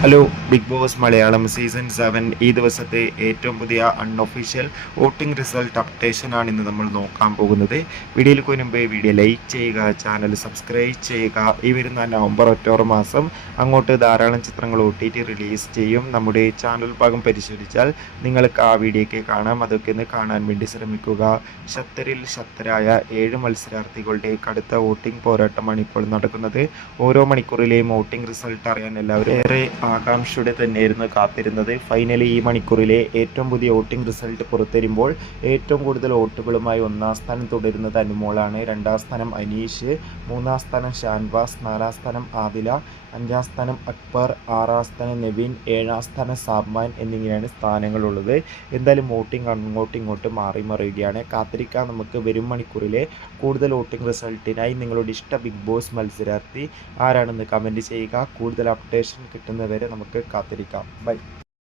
Hello Bigg Boss Malayalam season seven ഈ ദിവസത്തെ ഏറ്റവും പുതിയ അൺഒഫീഷ്യൽ വോട്ടിംഗ് റിസൾട്ട് അപ്ഡേഷൻ ആണ് ഇന്ന് നമ്മൾ നോക്കാൻ പോകുന്നത്. വീഡിയോയിൽ മുൻപ് വീഡിയോ ലൈക്ക് ചെയ്യുക ചാനൽ സബ്സ്ക്രൈബ് ചെയ്യുക. ഈ വരുന്ന നവംബർ ഒക്ടോബർ മാസം അങ്ങോട്ട് ധാരാളം ചിത്രങ്ങൾ ഒ ടി ടി റിലീസ് ചെയ്യും. നമ്മുടെ ചാനൽ ഭാഗം പരിശോധിച്ചാൽ നിങ്ങൾക്ക് ആ വീഡിയോയ്ക്ക് കാണാം. അതൊക്കെ ഒന്ന് കാണാൻ വേണ്ടി ശ്രമിക്കുക. ശക്തരിൽ ശക്തരായ ഏഴ് മത്സരാർത്ഥികളുടെ കടുത്ത വോട്ടിംഗ് പോരാട്ടമാണ് ഇപ്പോൾ നടക്കുന്നത്. ഓരോ മണിക്കൂറിലെയും വോട്ടിംഗ് റിസൾട്ട് അറിയാൻ എല്ലാവരും ഏറെ ആകാംക്ഷയുടെ തന്നെയായിരുന്നു കാത്തിരുന്നത്. ഫൈനലി ഈ മണിക്കൂറിലെ ഏറ്റവും പുതിയ വോട്ടിംഗ് റിസൾട്ട് പുറത്തുവരുമ്പോൾ ഏറ്റവും കൂടുതൽ വോട്ടുകളുമായി ഒന്നാം സ്ഥാനം തുടരുന്നത് അനുമോളാണ്. രണ്ടാം സ്ഥാനം അനീഷ് മൂന്നാം സ്ഥാനം ഷാൻവാസ് നാലാം സ്ഥാനം ആദില അഞ്ചാം സ്ഥാനം അക്ബർ ആറാം സ്ഥാനം നവീൻ ഏഴാം സ്ഥാനം സാബ്മാൻ എന്നിങ്ങനെയാണ് സ്ഥാനങ്ങളുള്ളത്. എന്തായാലും വോട്ടിംഗ് അങ്ങോട്ടും ഇങ്ങോട്ടും മാറി മറിയുകയാണ്. കാത്തിരിക്കാൻ നമുക്ക് വരും മണിക്കൂറിലെ കൂടുതൽ വോട്ടിംഗ് റിസൾട്ടിനായി നിങ്ങളുടെ ഇഷ്ട ബിഗ് ബോസ് മത്സരാർത്ഥി ആരാണെന്ന് കമന്റ് ചെയ്യുക. കൂടുതൽ അപ്ഡേഷൻ കിട്ടുന്നവരെ നമുക്ക് കാത്തിരിക്കാം ബൈ